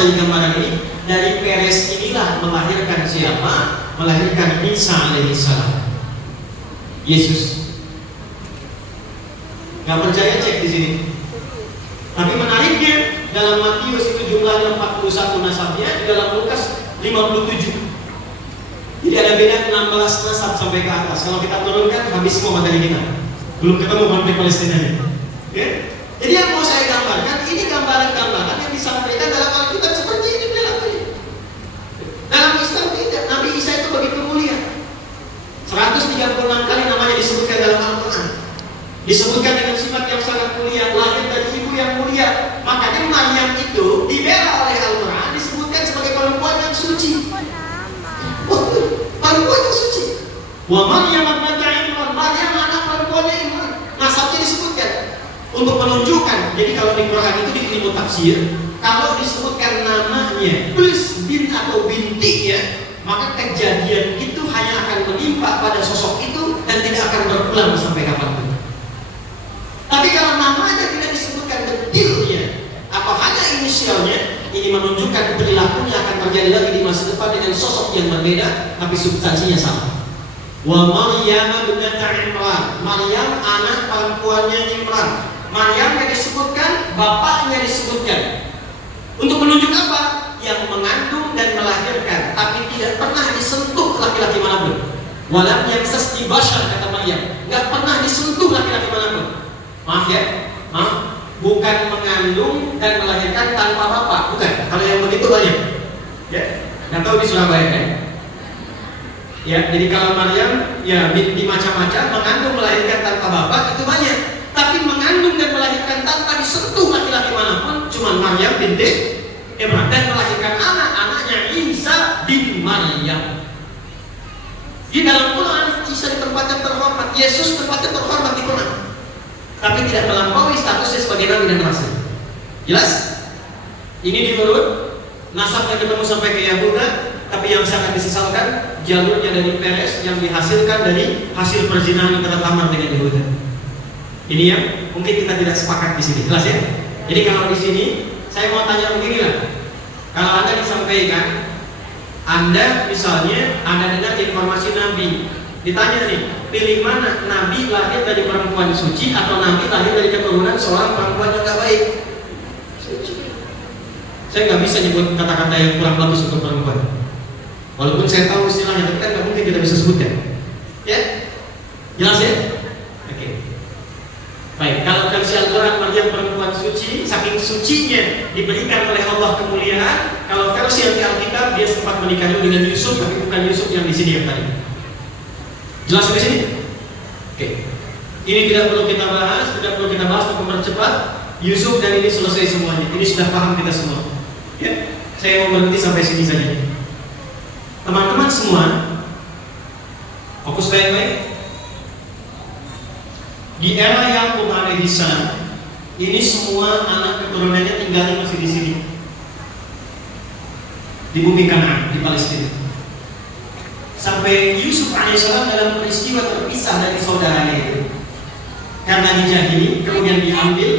terlepas dari gambaran ini, dari Peres inilah melahirkan siapa? Melahirkan Isa alaihissalam, Yesus. Gak percaya cek di sini. Tapi menariknya dalam Matius itu jumlahnya 41 nasabnya, di dalam Lukas 57. Jadi ada beda 16 nasab sampai ke atas. Kalau kita turunkan habis semua materi kita. Belum ketemu konflik Palestina ini. Ya? Jadi yang mau saya gambarkan, ini gambaran-gambaran yang disampaikan dalam Alkitab seperti ini perilakunya. Dalam Islam tidak. Nabi Isa itu begitu mulia. 136 kali namanya disebutkan dalam Al-Quran. Disebutkan dengan sifat yang sangat mulia, lahir dari ibu yang mulia. Makanya Maryam itu dibela oleh Al-Quran, disebutkan sebagai perempuan yang suci. Perempuan yang suci. Wa Maryam ibnata Imran, Maryam anak perempuan Imran. Nasabnya disebutkan untuk menunjukkan. Jadi kalau di Quran itu di ilmu tafsir, kalau disebutkan namanya plus bin atau binti ya, maka kejadian itu hanya akan menimpa pada sosok itu dan tidak akan berulang sampai kapanpun. Tapi kalau namanya tidak disebutkan detailnya, apa hanya inisialnya, ini menunjukkan perilakunya akan terjadi lagi di masa depan dengan sosok yang berbeda, tapi substansinya sama. Wa Maryam ibnata Imran, Maryam anak perempuannya Imran. Maryam yang disebutkan, bapaknya disebutkan. Untuk menunjuk apa? Yang mengandung dan melahirkan, tapi tidak pernah disentuh laki-laki manapun. Walam yamsasni bashar, kata Maryam, nggak pernah disentuh laki-laki manapun. Maaf ya, maaf. Bukan mengandung dan melahirkan tanpa bapak, bukan. Kalau yang begitu banyak. Ya, nggak tahu di Surabaya kan? Ya, jadi kalau Maryam ya binti macam-macam, mengandung melahirkan tanpa bapak itu banyak. Tapi mengandung dan melahirkan tanpa disentuh laki-laki manapun, cuma Maryam binti Imran, dan melahirkan anak-anaknya Isa bin Maryam. Di dalam Quran Isa di tempat yang terhormat, Yesus tempatnya terhormat di Quran. Tapi tidak melampaui statusnya sebagai nabi dan rasul. Jelas? Ini diurut, nasabnya ketemu sampai ke Yahuda, tapi yang sangat disesalkan jalurnya dari Peres yang dihasilkan dari hasil perzinahan yang tertamar dengan Yahuda. Ini yang mungkin kita tidak sepakat di sini. Jelas ya? Jadi kalau di sini saya mau tanya beginilah. Kalau Anda disampaikan, Anda misalnya Anda dengar informasi nabi, ditanya nih, pilih mana, nabi lahir dari perempuan suci atau nabi lahir dari keturunan seorang perempuan yang gak baik? Suci. Saya nggak bisa nyebut kata-kata yang kurang bagus untuk perempuan. Walaupun saya tahu istilahnya, tapi kan nggak mungkin kita bisa sebutkan. Ya, jelas ya? Oke. Baik, kalau versi Al-Quran Maryam perempuan suci, saking sucinya diberikan oleh Allah kemuliaan. Kalau versi Alkitab dia sempat menikah dengan Yusuf, tapi bukan Yusuf yang di sini yang tadi. Jelas sampai sini? Oke. Ini tidak perlu kita bahas, untuk mempercepat. Yusuf dan ini selesai semuanya. Ini sudah paham kita semua. Ya, saya mau berhenti sampai sini saja. Teman-teman semua, fokus baik-baik. Di era Yakub alaihissalam, ini semua anak keturunannya tinggal masih di sini, di bumi Kanaan, di Palestina. Sampai Yusuf alaihissalam dalam peristiwa terpisah dari saudaranya itu, karena dijahili, kemudian diambil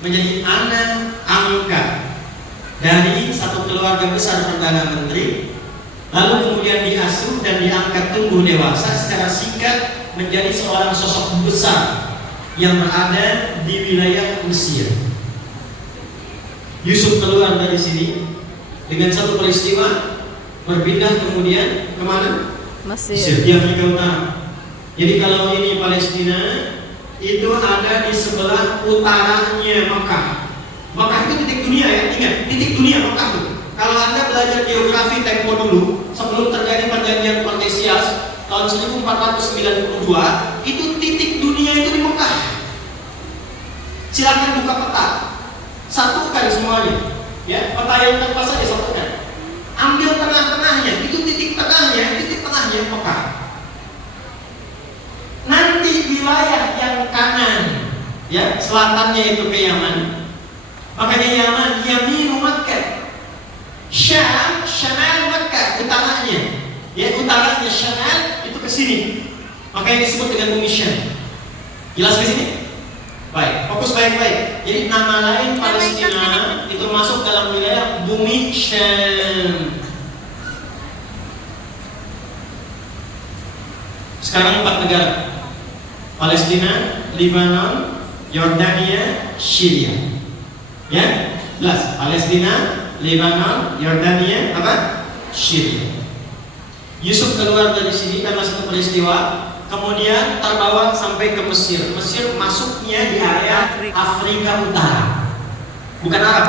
menjadi anak angkat dari satu keluarga besar perdana menteri, lalu kemudian diasuh dan diangkat tumbuh dewasa secara singkat menjadi seorang sosok besar yang berada di wilayah Mesir. Yusuf keluar dari sini dengan satu peristiwa, berpindah kemudian kemana? Mesir, di Afrika Utara. Jadi kalau ini Palestina, itu ada di sebelah utaranya Mekah. Mekah itu titik dunia ya, ingat, titik dunia Mekah itu. Kalau Anda belajar geografi tempo dulu, sebelum terjadi perjanjian Pertesias tahun 1492, itu titik dunia itu di Mekah. Silakan buka peta, satukan semuanya. Ya, peta yang terpas saja satukan. Ambil tengah-tengahnya, itu titik tengahnya Mekah. Nanti wilayah yang kanan, ya, selatannya itu ke Yaman. Makanya Yaman, Yamin Makkah. Syam, Syamal Makkah, utaranya. Ya, utaranya Syamal itu ke sini. Makanya disebut dengan bumi Syam. Jelas di sini? Baik, fokus baik-baik. Jadi nama lain Palestina itu masuk dalam wilayah bumi bumi Syam. Sekarang 4 negara: Palestina, Lebanon, Yordania, Syria. Ya, jelas. Palestina, Lebanon, Yordania, apa? Syria. Yusuf keluar dari sini karena satu peristiwa, kemudian terbawa sampai ke Mesir. Mesir masuknya di area Afrika Utara, bukan Arab.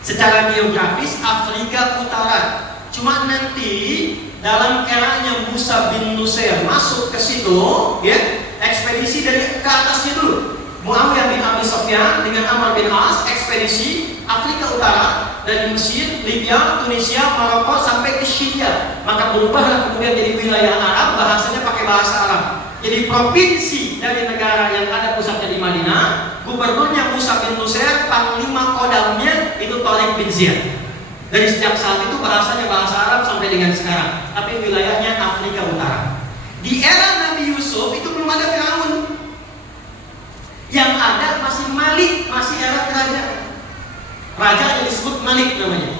Secara geografis Afrika Utara. Cuma nanti dalam eranya Musa bin Nusair masuk ke situ, ya, ekspedisi dari ke atasnya dulu. Muawiyah bin Abi Sufyan dengan Amr bin As, ekspedisi Afrika Utara dari Mesir, Libya, Tunisia, Maroko sampai ke Syria. Maka berubahlah kemudian jadi wilayah Arab, bahasanya pakai bahasa Arab. Jadi provinsi dari negara yang ada pusatnya di Madinah, gubernurnya Musa bin Nusair, panglima kodamnya itu Tariq bin Ziyad. Dari sejak saat itu bahasanya bahasa Arab sampai dengan sekarang, tapi wilayahnya Afrika Utara. Di era Nabi Yusuf itu belum ada Firaun. Yang ada masih Malik, masih era kerajaan. Raja yang disebut Malik namanya.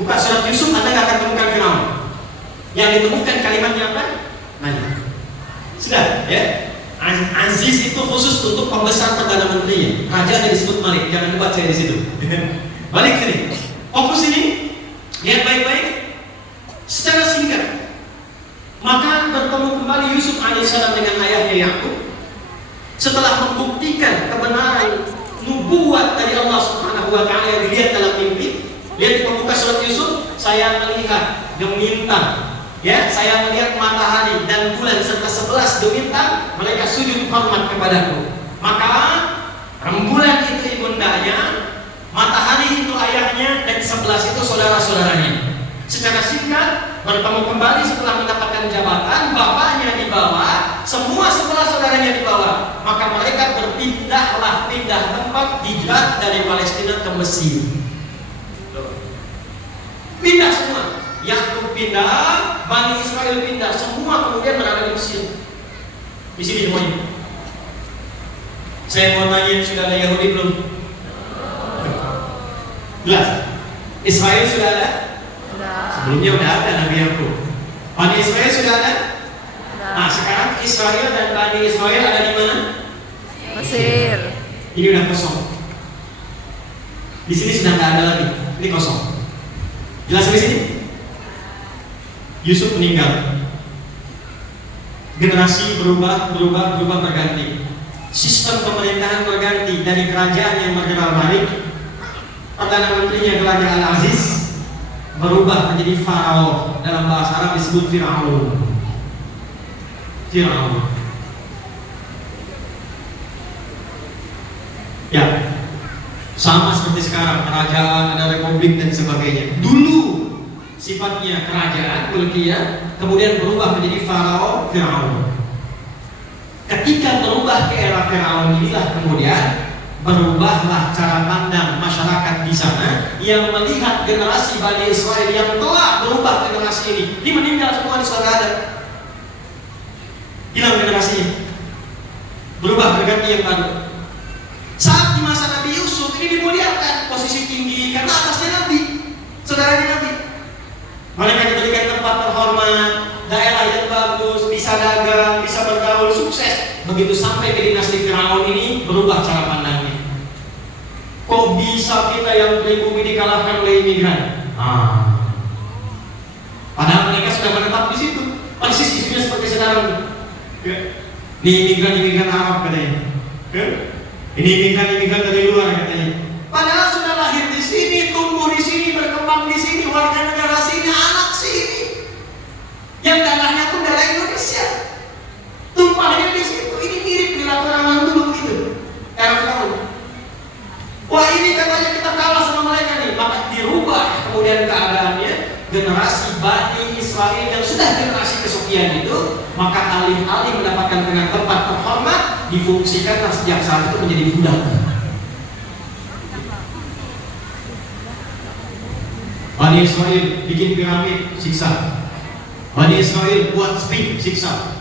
Buka surat Yusuf, Anda nggak akan temukan Firaun. Yang ditemukan kalimatnya apa? Malik. Sudah, ya. Aziz itu khusus untuk pembesar perdana menterinya. Raja yang disebut Malik. Jangan lupa saya di situ. Balik sini. Fokus ini. Lihat baik-baik. Secara singkat, maka bertemu kembali Yusuf alaihissalam dengan ayahnya Yakub. Setelah membuktikan kebenaran nubuat dari Allah Subhanahu wa taala yang dilihat dalam mimpi. Lihat di pembuka surat Yusuf, saya melihat gemintang. Ya, saya melihat matahari dan bulan serta 11 bintang, mereka sujud hormat kepadaku. Maka rembulan itu ibundanya, matahari itu ayahnya, dan 11 itu saudara-saudaranya. Secara singkat, bertemu kembali setelah mendapatkan jabatan, bapaknya dibawa, semua 11 saudaranya dibawa. Maka mereka pindah tempat, hijrah dari Palestina ke Mesir. Pindah semua. Yakub pindah, Bani Israel pindah, semua kemudian berada di Mesir. Di sini semuanya. Saya mau tanya, sudah ada Yahudi belum? Jelas. Israel sudah ada? Sebelumnya sudah ada Nabi Yakub. Bani Israel sudah ada? Nah, sekarang Israel dan Bani Israel ada di mana? Mesir. Ini udah kosong. Di sini sudah nggak ada lagi. Ini kosong. Jelas di sini? Yusuf meninggal. Generasi berubah berganti. Sistem pemerintahan berganti dari kerajaan yang bergerak balik. Perdana menterinya Raja Al-Aziz berubah menjadi Farao, dalam bahasa Arab disebut Firaun. Ya, sama seperti sekarang, kerajaan, ada republik dan sebagainya. Dulu sifatnya kerajaan, mulkiyah, kemudian berubah menjadi Farao, Firaun. Ketika berubah ke era Firaun inilah kemudian berubahlah cara pandang masyarakat di sana yang melihat generasi Bani Israel yang telah berubah generasi ini. Dia meninggal semua di surga ada. Hilang generasinya. Berubah berganti yang baru. Saat di masa Nabi Yusuf ini dimuliakan, posisi tinggi karena atasnya Nabi, saudaranya Nabi. Mereka diberikan tempat terhormat, daerah yang bagus, bisa dagang, bisa bergaul, sukses. Begitu sampai ke dinasti Firaun ini, berubah cara pandangnya. Kok bisa kita yang pribumi dikalahkan oleh imigran? Padahal mereka sudah menetap di situ. Persis isunya seperti sekarang. Ini imigran Arab katanya. Ini imigran dari luar katanya. Padahal sudah lahir di sini, tumbuh di sini, berkembang di sini, warga negara sini, anak sini. Yang darahnya pun darah Indonesia. Tumpahnya di situ. Ini mirip dilakukan dulu gitu. Era Firaun. Wah, ini katanya kita kalah sama mereka nih. Maka dirubah kemudian keadaannya. Generasi Bani Israel yang sudah generasi kesekian itu, maka alih-alih mendapatkan dengan tempat terhormat, difungsikan sejak saat itu menjadi budak. Bani Israel bikin piramid, siksa. Bani Israel buat sping, siksa.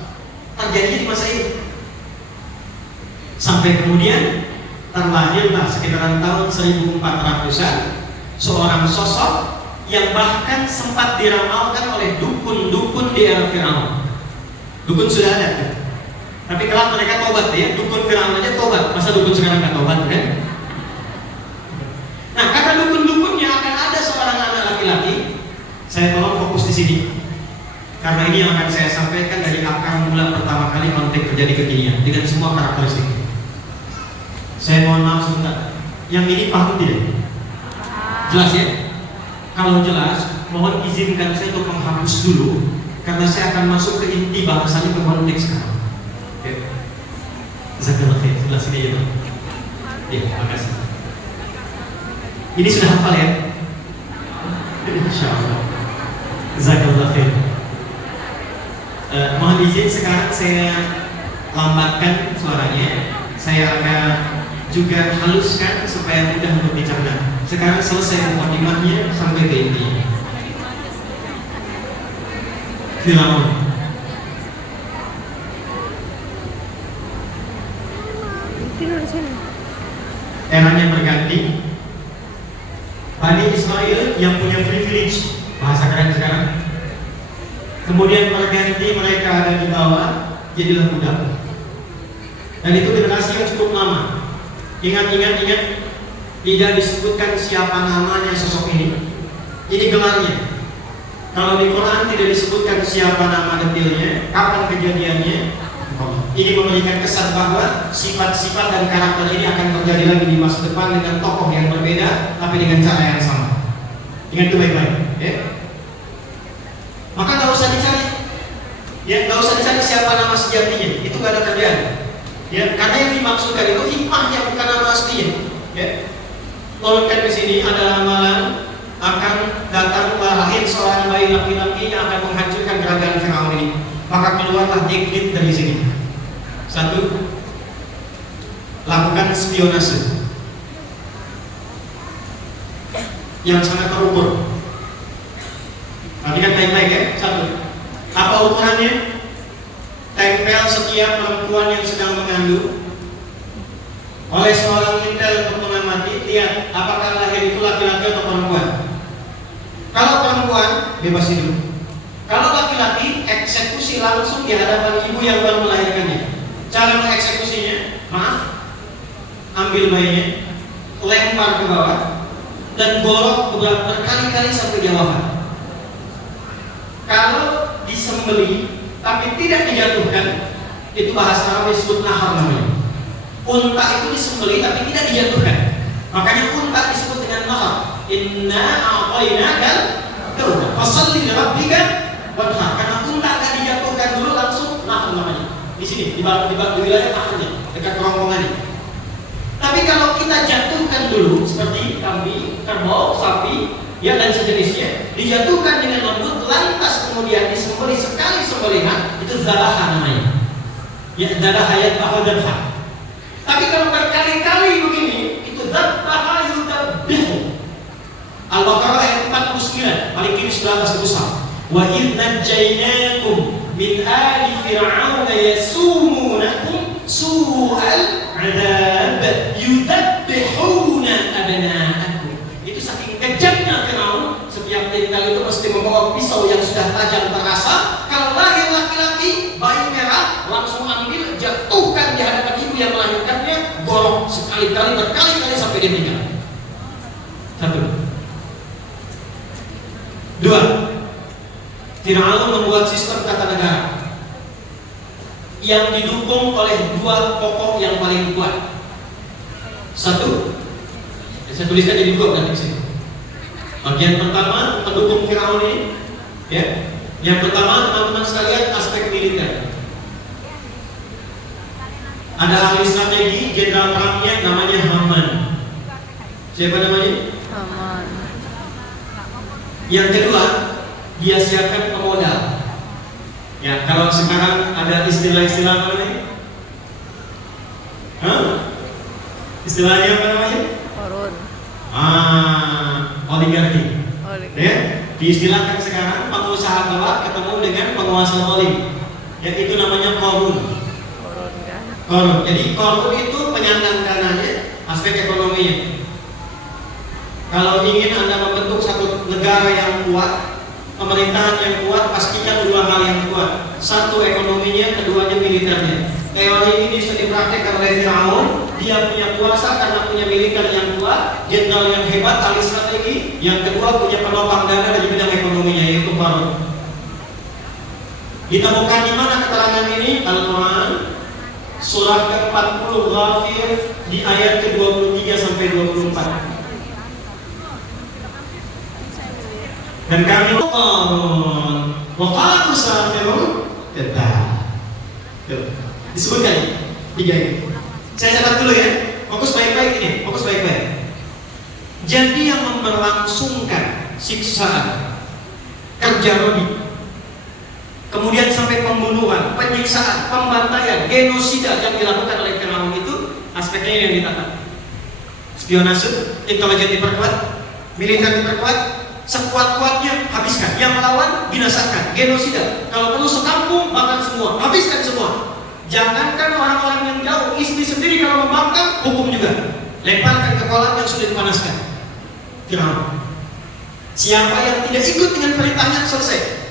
Terjadi di masa itu. Sampai kemudian terlahirlah sekitaran tahun 1400-an seorang sosok yang bahkan sempat diramalkan oleh dukun-dukun di era Firaun. Dukun sudah ada kan? Tapi kelak mereka tobat ya, dukun Firaun aja tobat, masa dukun sekarang nggak tobat kan? Nah, karena dukun-dukunnya akan ada seorang anak laki-laki, saya tolong fokus di sini. Karena ini yang akan saya sampaikan dari akar mula pertama kali konflik terjadi kekinian dengan semua karakteristik. Saya mohon maaf sebentar. Yang ini paham tidak? Jelas ya? Kalau jelas, mohon izinkan saya untuk menghapus dulu karena saya akan masuk ke inti bahasanya ke konflik sekarang. Oke. Jazakallah khair. Sebelah sini ya, Pak. Ya, makasih. Ini sudah hafal ya? Insyaallah. Jazakallah khair. Mohon izin sekarang saya lambatkan suaranya. Saya akan juga haluskan supaya mudah untuk dicerna. Sekarang selesai mukadimahnya sampai ke intinya. Firaun. Eranya berganti. Bani Israel yang punya privilege, bahasa keren sekarang. Kemudian berganti, mereka ada di bawah, jadilah budak. Dan itu generasi yang cukup lama. Ingat, tidak disebutkan siapa namanya sosok ini. Ini gelarnya. Kalau di Quran tidak disebutkan siapa nama detailnya, kapan kejadiannya. Ini memberikan kesan bahwa sifat-sifat dan karakter ini akan terjadi lagi di masa depan dengan tokoh yang berbeda, tapi dengan cara yang sama. Ingat itu baik-baik, ya. Maka nggak usah dicari, ya, nggak usah dicari siapa nama sejatinya, itu nggak ada kerjaan, ya, karena yang dimaksudkan itu hikmahnya bukan nama aslinya, ya. Turunkan di sini ada amalan akan datang lahir seorang bayi laki-laki yang akan menghancurkan kerajaan Firaun ini, maka keluarlah dekret dari sini. Satu, lakukan spionase yang sangat terukur. Perhatikan baik-baik ya. Satu, apa ukurannya? Tempel setiap perempuan yang sedang mengandung oleh seorang intel untuk mengamati, lihat apakah lahir itu laki-laki atau perempuan. Kalau perempuan, bebas hidup. Kalau laki-laki, eksekusi langsung di hadapan ibu yang baru melahirkannya. Cara mengeksekusinya, maaf, ambil bayinya, lempar ke bawah, dan golok berkali-kali sampai dia wafat. Kalau disembeli tapi tidak dijatuhkan, itu bahasa Arab disebut nahar namanya. Unta itu disembeli tapi tidak dijatuhkan, makanya unta disebut dengan nahar. Inna a'tainakal kautsar fashalli li rabbika wanhar. Karena unta akan dijatuhkan dulu langsung nahar namanya. Di sini di wilayah naharnya dekat kerongkongannya. Tapi kalau kita jatuhkan dulu seperti kambing, kerbau, sapi, ya dan sejenisnya, dijatuhkan dengan lembut, lantas kemudian disembelih sekali sembelihan, itu zabaha namanya. Ya, zabaha yadbaha. Tapi kalau berkali-kali begini, itu zabaha yudabbihu. Al-Baqarah ayat 49, paling kiri sebelah atas besar. Wa idh najjaynakum min ali fir'auna yasumunakum su'al 'adzab yudabbihuna abna'akum. Itu saking kejamnya Firaun, setiap tinggal itu mesti membawa pisau yang sudah tajam terasa. Kalau lahir laki-laki, bayi merah, langsung ambil, jatuhkan di hadapan ibu yang melahirkannya, golok sekali-kali, berkali-kali sampai dia meninggal. Satu. Dua, Firaun membuat sistem tata negara yang didukung oleh dua pokok yang paling kuat. Satu, saya tuliskan jadi dua kan di sini. Bagian pertama pendukung Firaun ini, ya. Yang pertama teman-teman sekalian aspek militer. Ada ahli strategi, jenderal perangnya namanya Haman. Siapa namanya? Haman. Yang kedua, dia siapkan pemodal. Ya, kalau sekarang ada istilah-istilah apa namanya? Istilahnya apa namanya? Korun. Oligarki. Ya, diistilahkan sekarang pengusaha gelap ketemu dengan penguasa zalim. Ya, itu namanya korun. Korun kan. Korun. Jadi korun itu penyandang dananya aspek ekonominya. Kalau ingin Anda membentuk satu negara yang kuat, pemerintahan yang kuat, pastikan dua hal yang kuat. Satu ekonominya, keduanya militernya. Teori ini sudah dipraktekkan oleh Firaun. Dia punya kuasa karena punya militer yang kuat, jenderal yang hebat, ahli strategi. Yang kedua punya penopang dana dari bidang ekonominya, yaitu Qarun. Ditemukan di mana keterangan ini? Al-Quran surah ke-40 Ghafir di ayat ke-23 sampai 24. Dan kami waqalu sahirun kadzdzab. Disebutkan tiga ini. Saya catat dulu ya. Fokus baik-baik ini, fokus baik-baik. Jadi yang memberlangsungkan siksaan, kerja rodi, kemudian sampai pembunuhan, penyiksaan, pembantaian, genosida yang dilakukan oleh Firaun itu aspeknya ini yang ditata. Spionase, intelijen diperkuat, militer diperkuat, sekuat-kuatnya habiskan, yang melawan binasakan, genosida. Kalau perlu sekampung bahkan semua, habiskan semua. Jangankan orang-orang yang jauh, istri sendiri kalau membangkang, hukum juga. Lemparkan ke kolam yang sudah dipanaskan. Firaun. Siapa yang tidak ikut dengan perintahnya selesai.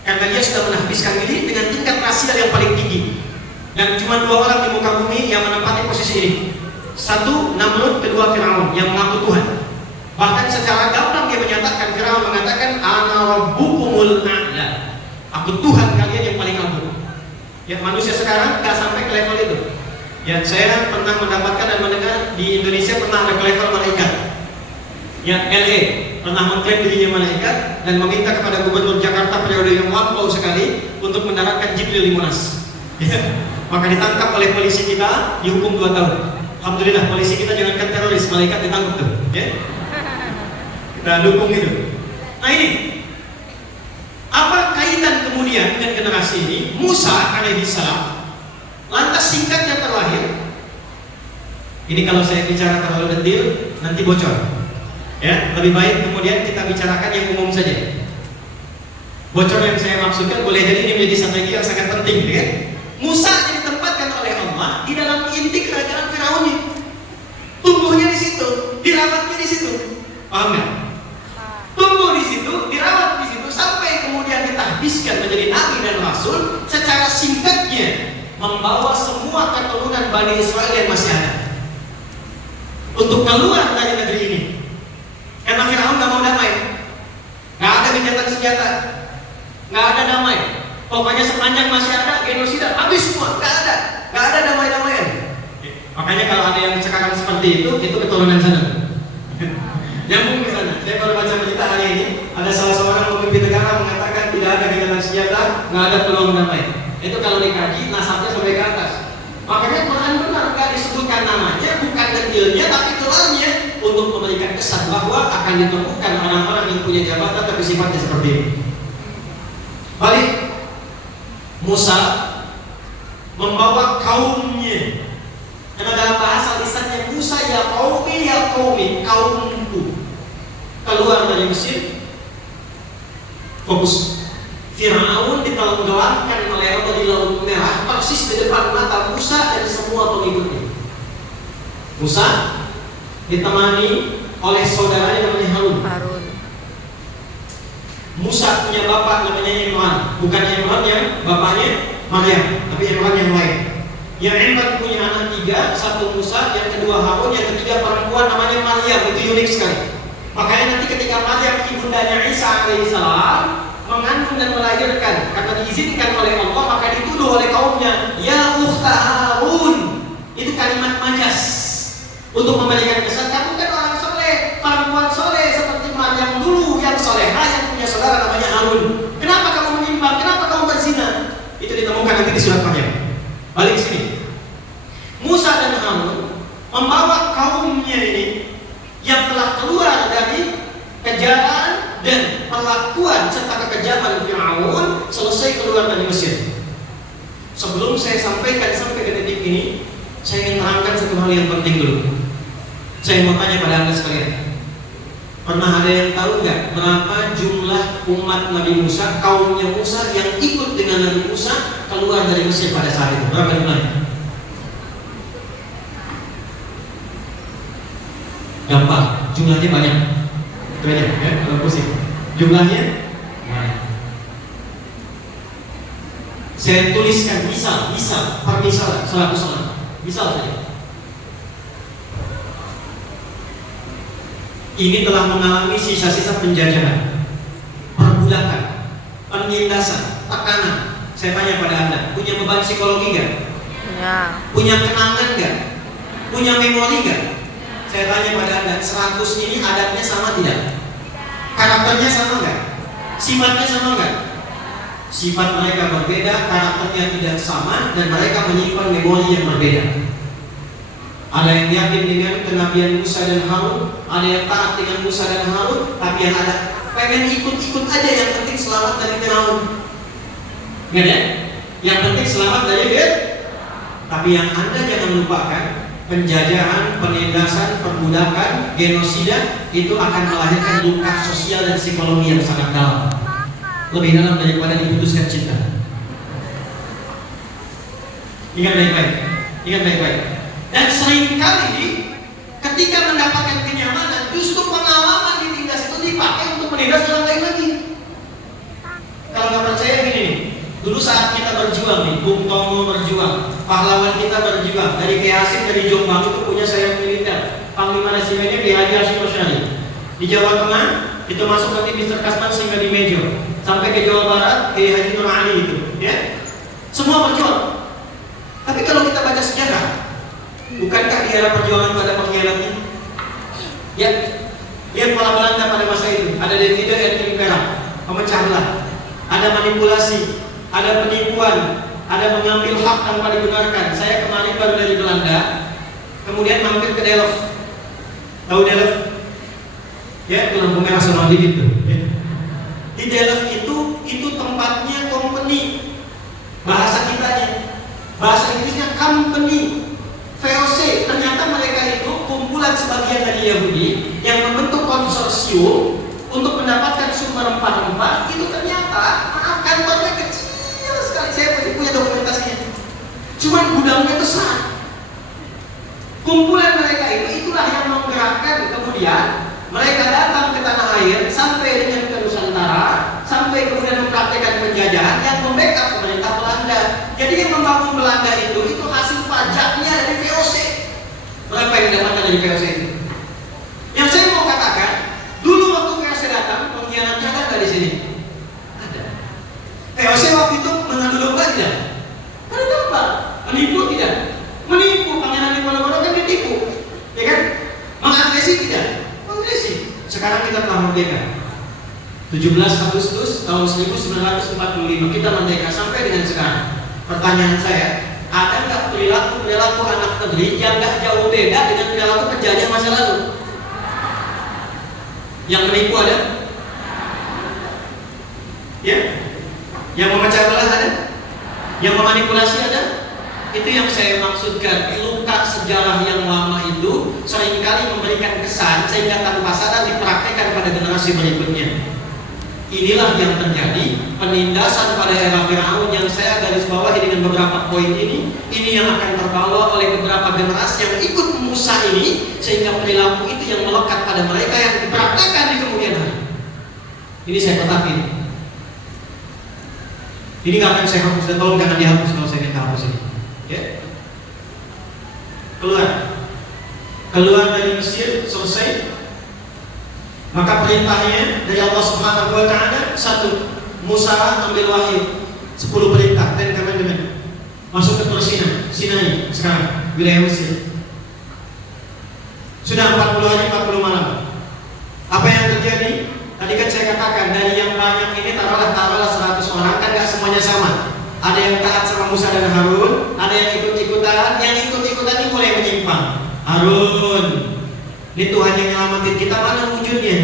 Karena dia sudah menghabiskan diri dengan tingkat rasial yang paling tinggi. Dan cuma dua orang di muka bumi yang menempati posisi ini. Satu Namrud, kedua Firaun yang mengaku Tuhan. Bahkan secara gamblang dia menyatakan, Firaun mengatakan, Ana rabbukumul a'la. Aku Tuhan kalian yang paling agung. Ya, manusia sekarang gak sampai ke level itu. Ya, saya pernah mendapatkan dan mendengar di Indonesia pernah ada ke level malaikat. Ya, LA pernah mengklaim dirinya malaikat dan meminta kepada Gubernur Jakarta periode yang lampau sekali untuk mendaratkan Jibril di Monas. Ya, maka ditangkap oleh polisi kita, dihukum 2 tahun. Alhamdulillah polisi kita jangankan teroris, malaikat ditangkap tuh. Ya. Kita dukung itu. Nah ini, apa kaitan kemudian dengan generasi ini? Musa alaihissalam, lantas singkatnya terlahir. Ini kalau saya bicara terlalu detail, nanti bocor. Ya, lebih baik kemudian kita bicarakan yang umum saja. Bocor yang saya maksudkan boleh jadi ini menjadi strategi yang sangat penting, ya. Musa ditempatkan oleh Allah di dalam inti kerajaan Firaun ini. Tumbuhnya di situ, dirawatnya di situ. Paham nggak? Tumbuh di situ, dirawat di situ, sampai kemudian ditahbiskan menjadi nabi dan rasul. Secara singkatnya membawa semua keturunan Bani Israel yang masih ada untuk keluar dari negeri ini. Karena Firaun gak mau damai, gak ada gencatan senjata, gak ada damai. Pokoknya sepanjang masih ada genosida, habis semua, gak ada damai-damaian. Makanya kalau ada yang sekarang seperti itu keturunan sana. Nyambung ke sana. Saya baru baca berita hari ini, ada salah seorang pemimpin negara mengatakan tidak ada gencatan senjata, gak ada peluang damai. Itu kalau dikaji nasabnya sampai ke atas. Makanya Quran benar gak disebutkan namanya, bukan detailnya, tapi telannya untuk memberikan kesan bahwa akan ditemukan orang-orang yang punya jabatan tapi sifatnya seperti ini. Balik, Musa membawa kaumnya. Karena dalam bahasa lisannya Musa ya qaumi, kaumku. Keluar dari Mesir, fokus. Firaun ditenggelamkan oleh Allah di Laut Merah, persis di depan mata Musa dan semua pengikutnya. Musa ditemani oleh saudaranya namanya Harun. Musa punya bapak namanya Imran, bukan Imran yang bapaknya Maryam, tapi Imran yang lain. Yang Imran punya anak 3, satu Musa, yang kedua Harun, yang ketiga perempuan namanya Maryam. Itu unik sekali. Makanya nanti ketika Maryam ibundanya Isa alaihissalam mengandung dan melahirkan, karena diizinkan oleh Allah, maka dituduh oleh kaumnya, ya ukhta Harun. Itu kalimat majas untuk memberikan kesan kamu kan orang soleh, perempuan soleh seperti Maryam dulu yang soleha, yang punya saudara namanya Harun. Kenapa kamu menyimpang? Kenapa kamu berzina? Itu ditemukan nanti di surat Maryam. Balik sini. Musa dan Harun membawa kaumnya ini yang telah keluar dari kejaran dan perlakuan serta kekejaman Firaun, selesai keluar dari Mesir. Sebelum saya sampaikan sampai ke titik ini, saya ingin terangkan satu hal yang penting dulu. Saya mau tanya pada Anda sekalian, pernah ada yang tahu nggak berapa jumlah umat Nabi Musa, kaumnya Musa yang ikut dengan Nabi Musa keluar dari Mesir pada saat itu? Berapa jumlahnya? Gampang, jumlahnya banyak. Itu aja ya, kalau pusing. Jumlahnya banyak. Saya tuliskan misal, permisalan, 100 orang. Misal saja. Ini telah mengalami sisa-sisa penjajahan, perbudakan, penindasan, tekanan. Saya tanya pada Anda, punya beban psikologi nggak? Punya. Punya kenangan nggak? Punya memori nggak? Saya tanya pada Anda, 100 ini adatnya sama tidak? Karakternya sama nggak? Sifatnya sama nggak? Sifat mereka berbeda, karakternya tidak sama, dan mereka menyimpan memori yang berbeda. Ada yang yakin dengan kenabian Musa dan Harun, ada yang taat dengan Musa dan Harun, tapi yang ada pengen ikut-ikut aja, yang penting selamat dari Firaun. Nggak ya? Yang penting selamat dari Firaun. Tapi yang Anda jangan lupakan, penjajahan, penindasan, perbudakan, genosida itu akan melahirkan luka sosial dan psikologi yang sangat dalam, lebih dalam daripada diputuskan cinta. Ingat baik-baik, ingat baik-baik. Dan seringkali ketika mendapatkan kenyamanan, justru pengalaman ditindas itu dipakai untuk menindas orang lain lagi. Kalau nggak percaya gini nih, dulu saat kita berjuang nih, Bung Tomo berjuang, pahlawan kita berjuang, dari Kiai Hasim dari Jombang itu punya sayap militer, Panglima Resimennya Kiai Haji Hashim Asyari. Di Jawa Tengah itu masuk nanti Mr. Kasman sehingga di Mejo, sampai ke Jawa Barat Kiai Haji Nur Ali itu, ya, semua berjuang. Tapi kalau kita baca sejarah, bukankah di era perjuangan pada pengkhianatnya? Ya, lihat pola Belanda pada masa itu. Ada divide et impera, pemecah belah. Ada manipulasi, ada penipuan, ada mengambil hak tanpa dibenarkan. Saya kemarin baru dari Belanda, kemudian mampir ke Delft. Tahu Delft? Ya, itu lampu merah sono dikit tuh. Ya. Di Delft itu tempatnya company. Bahasa kitanya, bahasa Inggrisnya company. VOC, ternyata mereka itu kumpulan sebagian dari Yahudi yang membentuk konsorsium untuk mendapatkan sumber rempah-rempah. Itu ternyata, maaf, kantornya kecil sekali. Saya masih punya dokumentasinya. Cuman gudangnya besar. Kumpulan mereka itulah yang menggerakkan. Kemudian mereka datang ke tanah air sampai dengan ke Nusantara, sampai kemudian mempraktekkan penjajahan yang membackup pemerintah Belanda. Jadi yang membangun Belanda itu hasil pajaknya dari VOC. Berapa yang didapatkan dari VOC itu? Yang saya mau katakan, dulu waktu VOC datang, pengkhianatnya ada nggak di sini? Ada. VOC waktu itu mengadu domba tidak? Ada domba. Menipu tidak? Menipu. Pangeran Diponegoro kan ditipu, ya kan? Mengagresi tidak? Mengagresi. Sekarang kita telah merdeka. 17 Agustus tahun 1945 kita merdeka sampai dengan sekarang. Pertanyaan saya, ada nggak perilaku anak negeri yang nggak jauh beda dengan perilaku penjajah masa lalu? Yang menipu ada? Ya? Yang memecah belah ada? Yang memanipulasi ada? Itu yang saya maksudkan. Luka sejarah yang lama itu seringkali memberikan kesan sehingga tanpa sadar dipraktekkan pada generasi berikutnya. Inilah yang terjadi, penindasan pada era Firaun yang saya garis bawahi dengan beberapa poin ini yang akan terbawa oleh beberapa generasi yang ikut Musa ini, sehingga perilaku itu yang melekat pada mereka yang dipraktekkan di kemudian hari. Ini saya katakan. Ini nggak akan saya hapus, dan tolong jangan dihapus kalau saya minta hapus ini. Ya. Keluar dari Mesir, selesai. Maka perintahnya dari Allah Subhanahu wa Ta'ala, 1, Musa ambil wahyu 10 perintah dan Commandment, masuk ke Tur Sinai sekarang wilayah Mesir. Sudah 40 hari 40 malam. Apa yang terjadi? Tadi kan saya katakan dari yang banyak ini taruhlah 100 orang, kan gak semuanya sama. Ada yang taat sama Musa dan Harun, ada yang ikut-ikutan. Yang ikut-ikutan ini mulai menyimpang. Harun, ini Tuhan yang nyelamatin kita, mana wujudnya?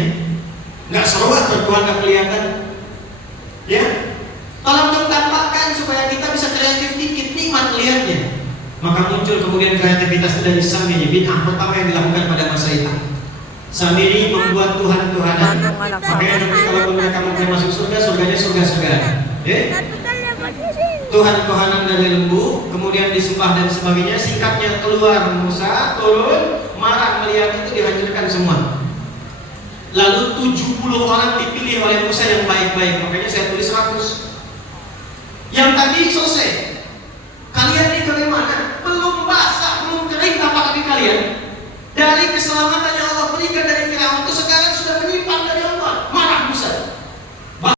Nggak seru atau Tuhan nggak kelihatan? Ya, tolong dong tampakkan supaya kita bisa kreatif dikit, nikmat melihatnya. Maka muncul kemudian kreativitas dari Samiri. Bid'ah pertama yang dilakukan pada masa itu. Samiri membuat Tuhan-Tuhanan. Makanya nanti kalau mereka mau masuk surga, surganya surga-surga. Tuhan-Tuhanan dari lembu, kemudian disembah dan sebagainya. Singkatnya, keluar Musa, turun, marah melihat itu dihancurkan semua. Lalu 70 orang dipilih oleh Musa yang baik-baik, makanya saya tulis 100. Yang tadi selesai. Kalian ini bagaimana? Belum basah, belum kering tapak kaki kalian. Dari keselamatan